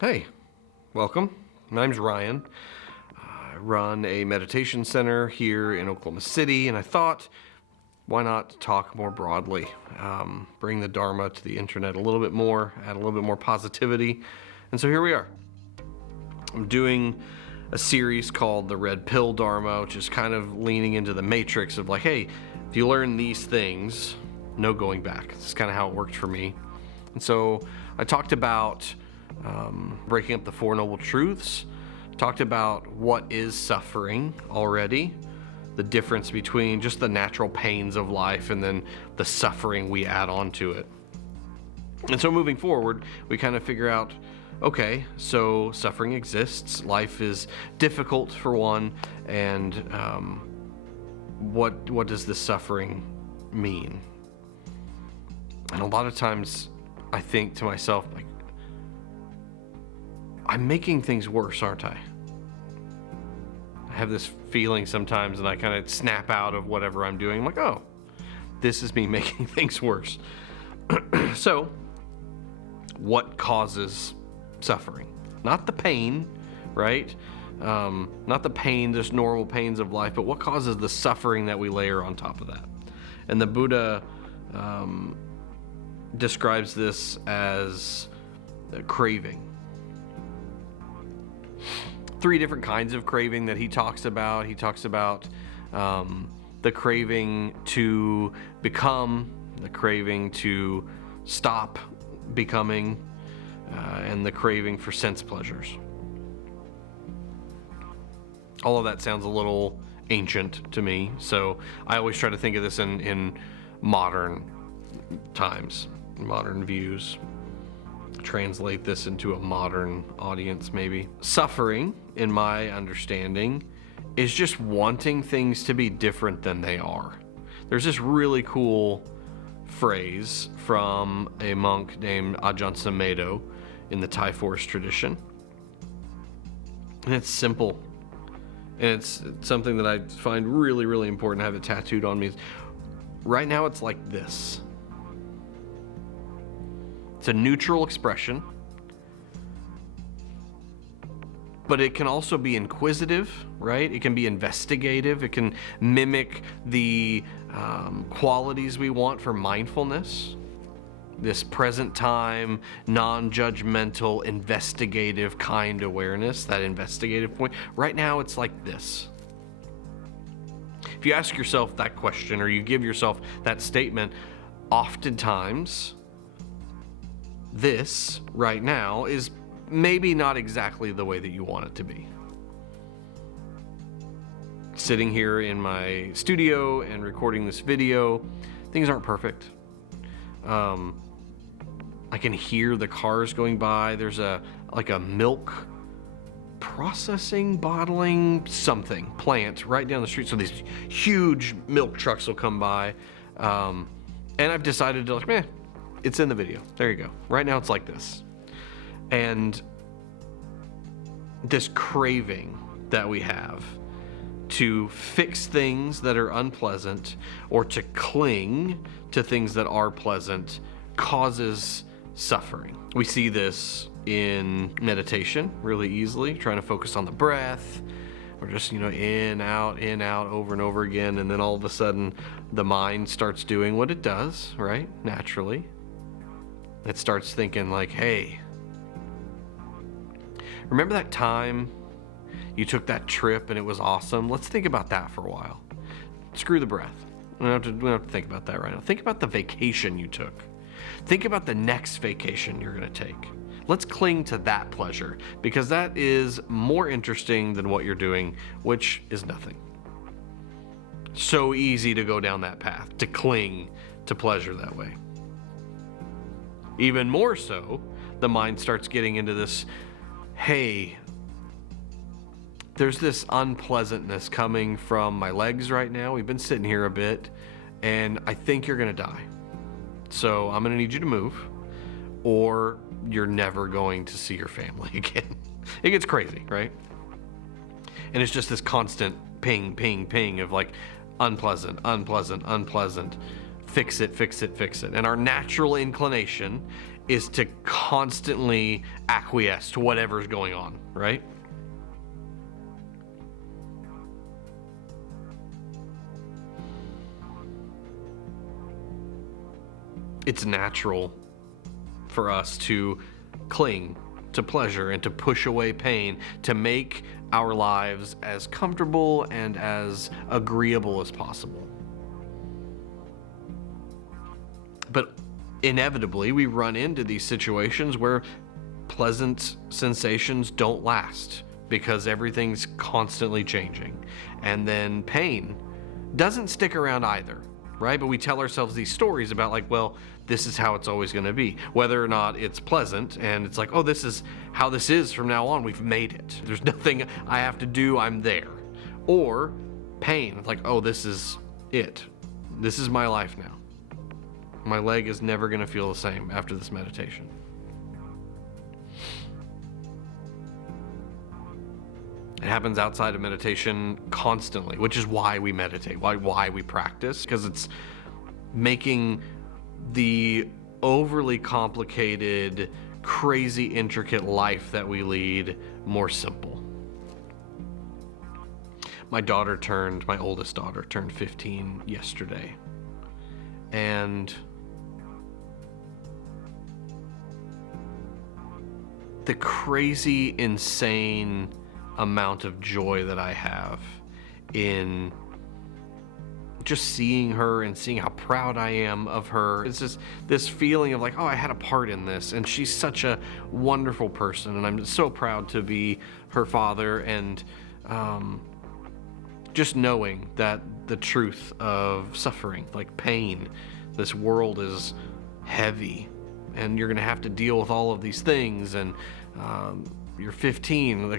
Hey, welcome. My name's Ryan. I run a meditation center here in Oklahoma City, and I thought, why not talk more broadly? Bring the Dharma to the internet a little bit more, add a little bit more positivity. And so here we are. I'm doing a series called the Red Pill Dharma, which is kind of leaning into the matrix of like, hey, if you learn these things, no going back. This is kind of how it worked for me. And so I talked about breaking up the Four Noble Truths, talked about what is suffering already, the difference between just the natural pains of life and then the suffering we add on to it. And so moving forward, we kind of figure out, okay, so suffering exists, life is difficult for one, and what does this suffering mean? And a lot of times I think to myself, like, I'm making things worse, aren't I? I have this feeling sometimes, and I kind of snap out of whatever I'm doing. I'm like, oh, this is me making things worse. So, what causes suffering? Not the pain, right? Not the pain, just normal pains of life, but what causes the suffering that we layer on top of that? And the Buddha describes this as craving. Three different kinds of craving that he talks about. He talks about the craving to become, the craving to stop becoming, and the craving for sense pleasures. All of that sounds a little ancient to me, so I always try to think of this in modern times, modern views. Translate this into a modern audience, maybe. Suffering, in my understanding, is just wanting things to be different than they are. There's this really cool phrase from a monk named Ajahn Sumedho in the Thai forest tradition. And it's simple. And it's something that I find really, really important to have it tattooed on me. Right now it's like this. It's a neutral expression, but it can also be inquisitive, right? It can be investigative. It can mimic the qualities we want for mindfulness. This present time, non-judgmental, investigative kind awareness, that investigative point. Right now, it's like this. If you ask yourself that question or you give yourself that statement, oftentimes, this right now is maybe not exactly the way that you want it to be. Sitting here in my studio and recording this video, things aren't perfect. I can hear the cars going by. There's a milk processing, bottling, something plant right down the street. So these huge milk trucks will come by. And I've decided to like, it's in the video. There you go. Right now it's like this. And this craving that we have to fix things that are unpleasant or to cling to things that are pleasant causes suffering. We see this in meditation really easily, trying to focus on the breath or just, in, out, over and over again. And then all of a sudden the mind starts doing what it does, right? Naturally. It starts thinking like, hey, remember that time you took that trip and it was awesome? Let's think about that for a while. Screw the breath. We don't have to think about that right now. Think about the vacation you took. Think about the next vacation you're going to take. Let's cling to that pleasure because that is more interesting than what you're doing, which is nothing. So easy to go down that path, to cling to pleasure that way. Even more so, the mind starts getting into this, hey, there's this unpleasantness coming from my legs right now. We've been sitting here a bit, and I think you're going to die. So I'm going to need you to move, or you're never going to see your family again. It gets crazy, right? And it's just this constant ping, ping, ping of like unpleasant, unpleasant, unpleasant. Fix it, fix it, fix it. And our natural inclination is to constantly acquiesce to whatever's going on, right? It's natural for us to cling to pleasure and to push away pain, to make our lives as comfortable and as agreeable as possible. But inevitably, we run into these situations where pleasant sensations don't last because everything's constantly changing. And then pain doesn't stick around either, right? But we tell ourselves these stories about like, well, this is how it's always going to be, whether or not it's pleasant. And it's like, oh, this is how this is from now on. We've made it. There's nothing I have to do. I'm there. Or pain, like, oh, this is it. This is my life now. My leg is never going to feel the same after this meditation. It happens outside of meditation constantly, which is why we meditate, why we practice, because it's making the overly complicated, crazy, intricate life that we lead more simple. My oldest daughter turned 15 yesterday. And the crazy, insane amount of joy that I have in just seeing her and seeing how proud I am of her. It's just this feeling of like, oh, I had a part in this, and she's such a wonderful person, and I'm so proud to be her father, and just knowing that the truth of suffering, like pain, this world is heavy, and you're gonna have to deal with all of these things, and you're 15,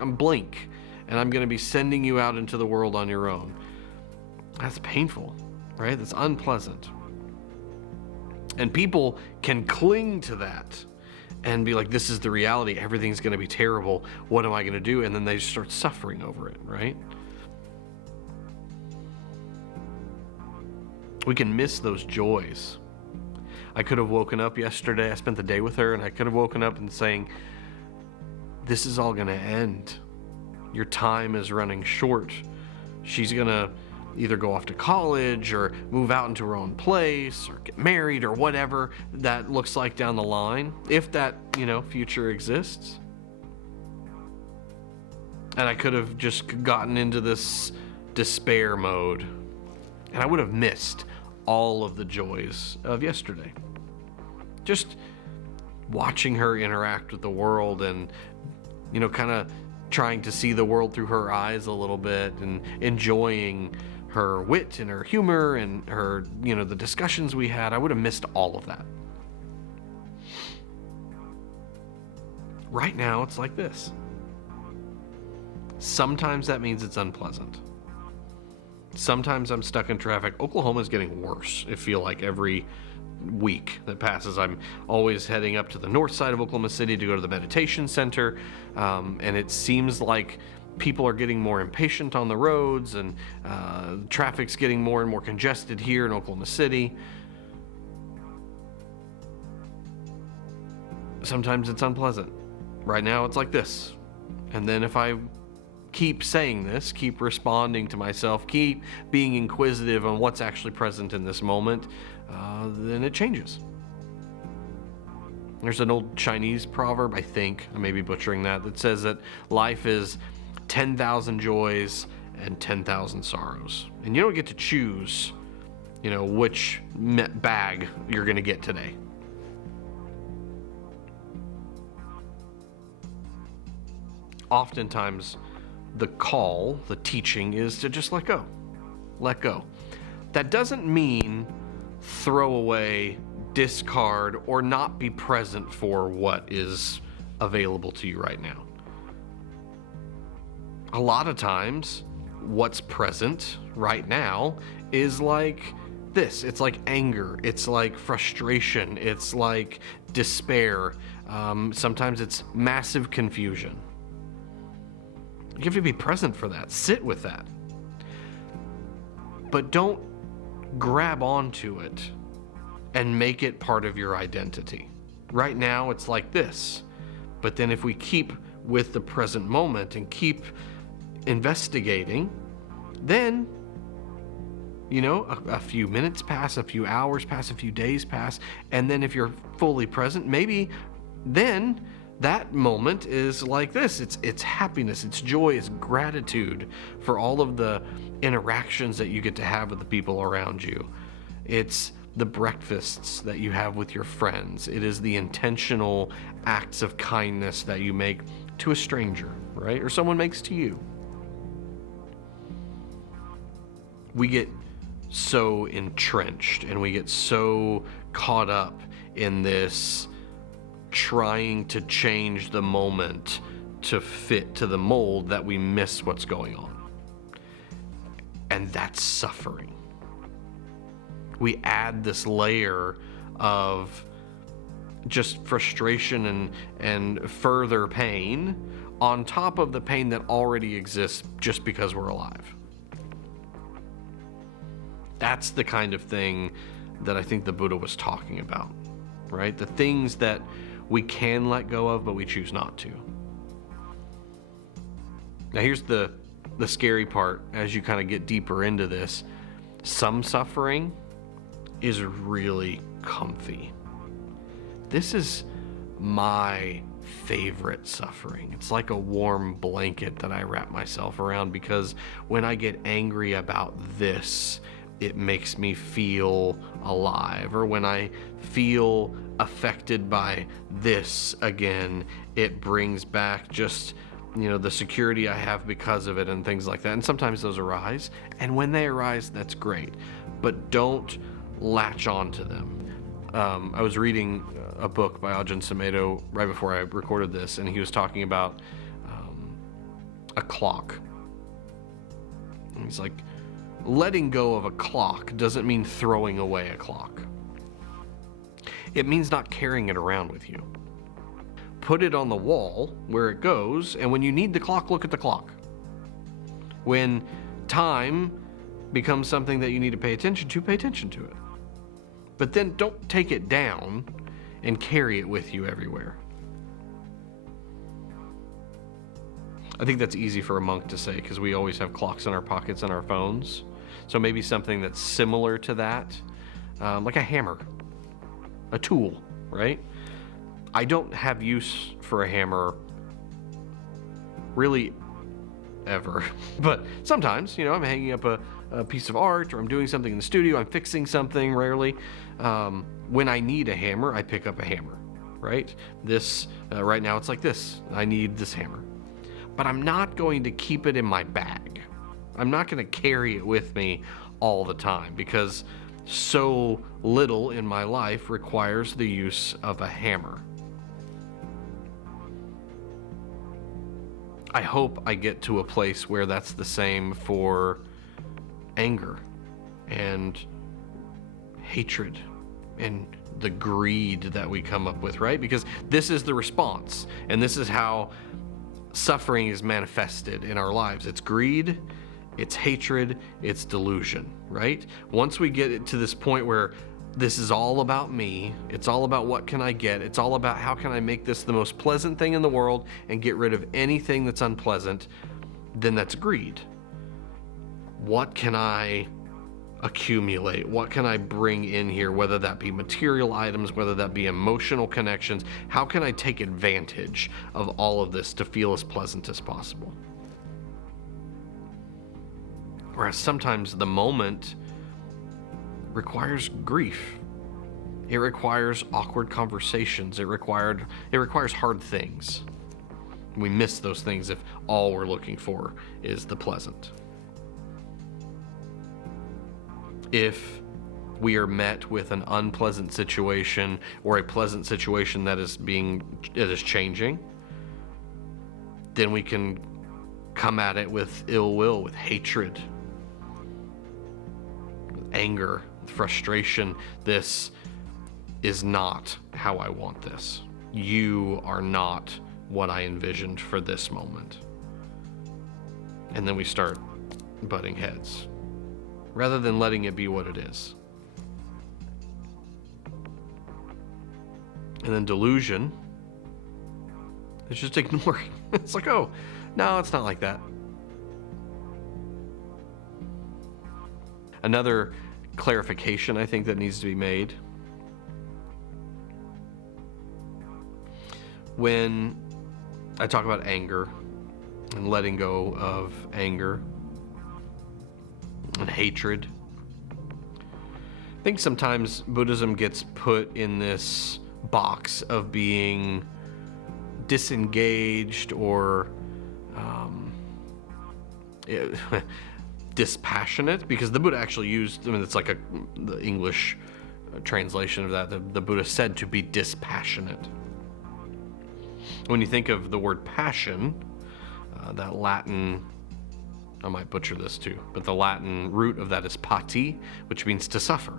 I'm blink, and I'm gonna be sending you out into the world on your own. That's painful, right? That's unpleasant. And people can cling to that and be like, this is the reality. Everything's going to be terrible. What am I going to do? And then they start suffering over it, right? We can miss those joys. I could have woken up yesterday. I spent the day with her, and I could have woken up and saying, this is all going to end. Your time is running short. She's going to either go off to college or move out into her own place or get married or whatever that looks like down the line, if that, future exists. And I could have just gotten into this despair mode, and I would have missed all of the joys of yesterday. Just watching her interact with the world and, kind of trying to see the world through her eyes a little bit and enjoying her wit and her humor and her, the discussions we had. I would have missed all of that. Right now, it's like this. Sometimes that means it's unpleasant. Sometimes I'm stuck in traffic. Oklahoma's getting worse, it feels like, every week that passes. I'm always heading up to the north side of Oklahoma City to go to the meditation center, and it seems like people are getting more impatient on the roads, and traffic's getting more and more congested here in Oklahoma City. Sometimes it's unpleasant. Right now it's like this. And then if I keep saying this, keep responding to myself, keep being inquisitive on what's actually present in this moment, then it changes. There's an old Chinese proverb, I think, I may be butchering that says that life is 10,000 joys and 10,000 sorrows. And you don't get to choose, which bag you're going to get today. Oftentimes, the call, the teaching, is to just let go. Let go. That doesn't mean throw away, discard, or not be present for what is available to you right now. A lot of times, what's present right now is like this. It's like anger. It's like frustration. It's like despair. Sometimes it's massive confusion. You have to be present for that. Sit with that. But don't grab onto it and make it part of your identity. right now it's like this. But then if we keep with the present moment and keep investigating, then, a few minutes pass, a few hours pass, a few days pass, and then if you're fully present, maybe then that moment is like this. It's happiness, it's joy, it's gratitude for all of the interactions that you get to have with the people around you. It's the breakfasts that you have with your friends. It is the intentional acts of kindness that you make to a stranger, right? Or someone makes to you. We get so entrenched and we get so caught up in this trying to change the moment to fit to the mold that we miss what's going on. And that's suffering. We add this layer of just frustration and further pain on top of the pain that already exists just because we're alive. That's the kind of thing that I think the Buddha was talking about, right? The things that we can let go of, but we choose not to. Now here's the scary part as you kind of get deeper into this. Some suffering is really comfy. This is my favorite suffering. It's like a warm blanket that I wrap myself around, because when I get angry about this, it makes me feel alive. Or when I feel affected by this again, it brings back just, the security I have because of it and things like that. And sometimes those arise. And when they arise, that's great. But don't latch on to them. I was reading a book by Ajahn Sumedho right before I recorded this, and he was talking about a clock. And he's like, letting go of a clock doesn't mean throwing away a clock. It means not carrying it around with you. Put it on the wall where it goes, and when you need the clock, look at the clock. When time becomes something that you need to pay attention to it. But then don't take it down and carry it with you everywhere. I think that's easy for a monk to say, because we always have clocks in our pockets and our phones. So maybe something that's similar to that, like a hammer, a tool, right? I don't have use for a hammer really ever, but sometimes, I'm hanging up a piece of art, or I'm doing something in the studio, I'm fixing something rarely. When I need a hammer, I pick up a hammer, right? This, right now it's like this, I need this hammer. But I'm not going to keep it in my bag. I'm not going to carry it with me all the time, because so little in my life requires the use of a hammer. I hope I get to a place where that's the same for anger and hatred and the greed that we come up with, right? Because this is the response, and this is how suffering is manifested in our lives. It's greed, it's hatred, it's delusion, right? Once we get it to this point where this is all about me, it's all about what can I get, it's all about how can I make this the most pleasant thing in the world and get rid of anything that's unpleasant, then that's greed. What can I accumulate? What can I bring in here, whether that be material items, whether that be emotional connections? How can I take advantage of all of this to feel as pleasant as possible? Whereas sometimes the moment requires grief. It requires awkward conversations. It requires hard things. We miss those things if all we're looking for is the pleasant. If we are met with an unpleasant situation or a pleasant situation that is changing, then we can come at it with ill will, with hatred, with anger, with frustration. This is not how I want this. You are not what I envisioned for this moment. And then we start butting heads, rather than letting it be what it is. And then delusion is just ignoring. It's like, oh, no, it's not like that. Another clarification I think that needs to be made. When I talk about anger and letting go of anger and hatred, I think sometimes Buddhism gets put in this box of being disengaged or dispassionate, because the Buddha actually used, it's like the English translation of that. The Buddha said to be dispassionate. When you think of the word passion, that Latin, I might butcher this too, but the Latin root of that is pati, which means to suffer,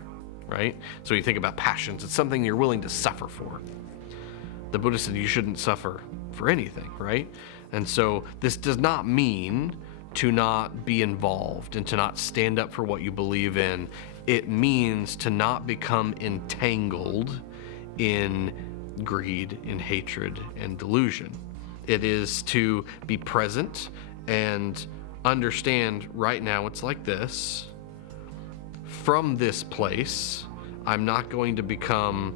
right? So you think about passions, it's something you're willing to suffer for. The Buddha said you shouldn't suffer for anything, right? And so this does not mean to not be involved and to not stand up for what you believe in. It means to not become entangled in greed, in hatred, and delusion. It is to be present and understand right now it's like this. From this place, I'm not going to become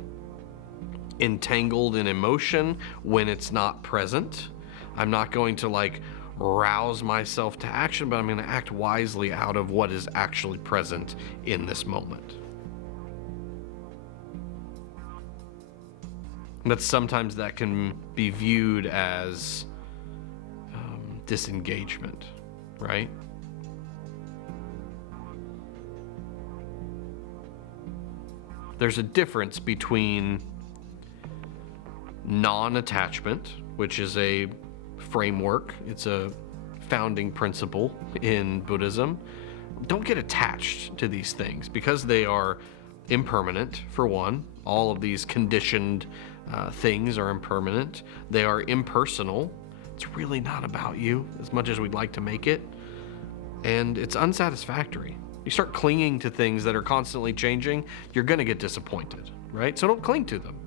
entangled in emotion when it's not present. I'm not going to rouse myself to action, but I'm going to act wisely out of what is actually present in this moment. But sometimes that can be viewed as disengagement, right? There's a difference between non-attachment, which is a framework, it's a founding principle in Buddhism. Don't get attached to these things because they are impermanent, for one. All of these conditioned things are impermanent. They are impersonal. It's really not about you as much as we'd like to make it. And it's unsatisfactory. You start clinging to things that are constantly changing, you're going to get disappointed, right? So don't cling to them.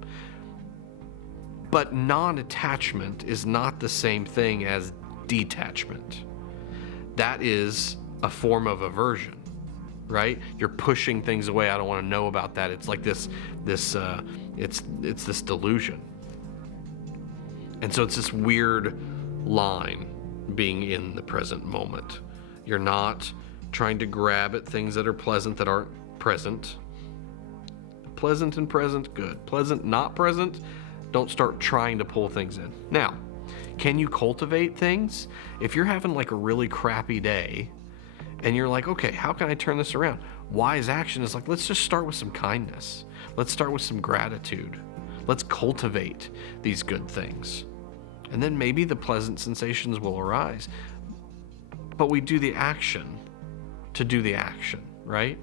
But non-attachment is not the same thing as detachment. That is a form of aversion, right? You're pushing things away. I don't want to know about that. It's like this it's this delusion. And so it's this weird line being in the present moment. You're not trying to grab at things that are pleasant that aren't present. Pleasant and present, good. Pleasant, not present, don't start trying to pull things in. Now, can you cultivate things? If you're having a really crappy day and you're like, okay, how can I turn this around? Wise action is let's just start with some kindness. Let's start with some gratitude. Let's cultivate these good things. And then maybe the pleasant sensations will arise. But we do the action to do the action, right?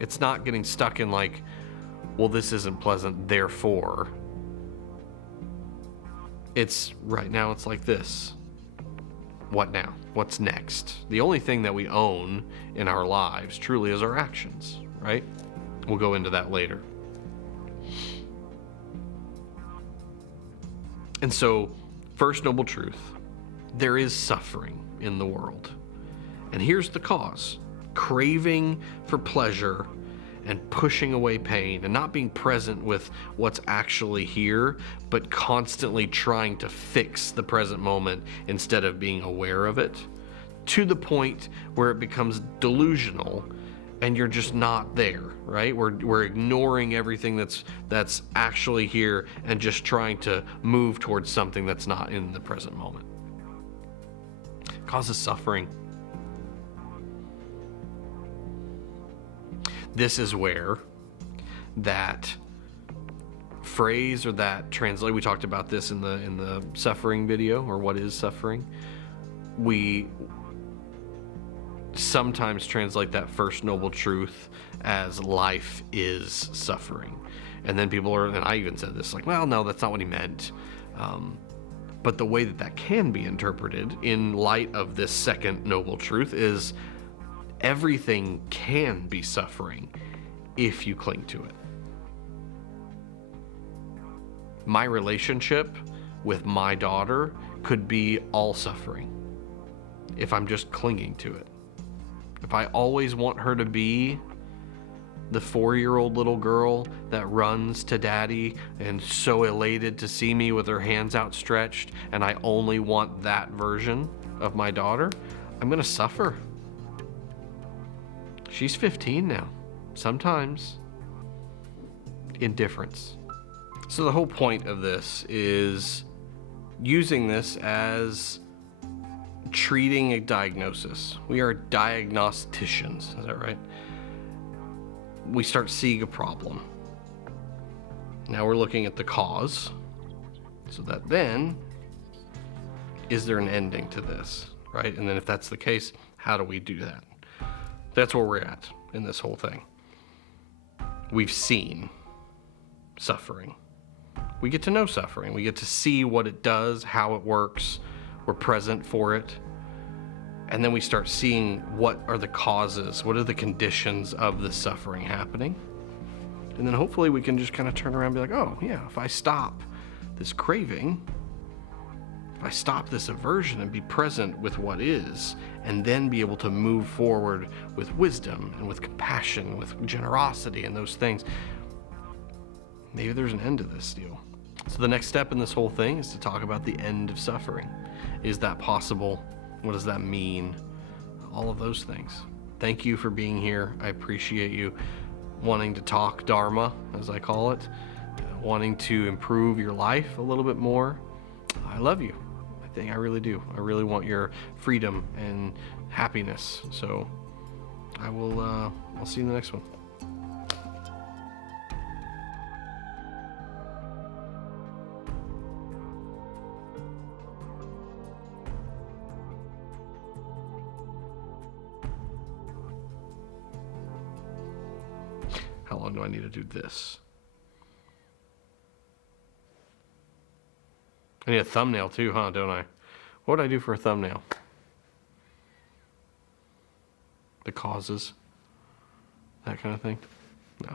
It's not getting stuck in well, this isn't pleasant, therefore. It's right now, it's like this. What now? What's next? The only thing that we own in our lives truly is our actions, right? We'll go into that later. And so, first noble truth, there is suffering in the world. And here's the cause: craving for pleasure and pushing away pain and not being present with what's actually here, but constantly trying to fix the present moment instead of being aware of it, to the point where it becomes delusional and you're just not there, right? We're ignoring everything that's actually here and just trying to move towards something that's not in the present moment. It causes suffering. This is where that phrase or that translate, we talked about this in the suffering video, or what is suffering. We sometimes translate that first noble truth as life is suffering. And then people are, and I even said this, well, no, that's not what he meant. But the way that can be interpreted in light of this second noble truth is everything can be suffering if you cling to it. my relationship with my daughter could be all suffering if I'm just clinging to it. If I always want her to be the 4-year-old little girl that runs to daddy and so elated to see me with her hands outstretched, and I only want that version of my daughter, I'm gonna suffer. She's 15 now. Sometimes indifference. So the whole point of this is using this as treating a diagnosis. We are diagnosticians, is that right? We start seeing a problem. Now we're looking at the cause. So that then, is there an ending to this, right? And then if that's the case, how do we do that? That's where we're at in this whole thing. We've seen suffering. We get to know suffering. We get to see what it does, how it works. We're present for it. And then we start seeing what are the causes, what are the conditions of the suffering happening. And then hopefully we can just kind of turn around and be like, oh yeah, if I stop this craving, if I stop this aversion and be present with what is, and then be able to move forward with wisdom and with compassion, with generosity and those things, maybe there's an end to this deal. So the next step in this whole thing is to talk about the end of suffering. Is that possible? What does that mean? All of those things. Thank you for being here. I appreciate you wanting to talk Dharma, as I call it, wanting to improve your life a little bit more. I love you. I really do. I really want your freedom and happiness. So I'll see you in the next one. How long do I need to do this? I need a thumbnail too, huh, don't I? What would I do for a thumbnail? The causes, that kind of thing? No.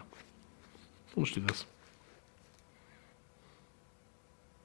We'll just do this.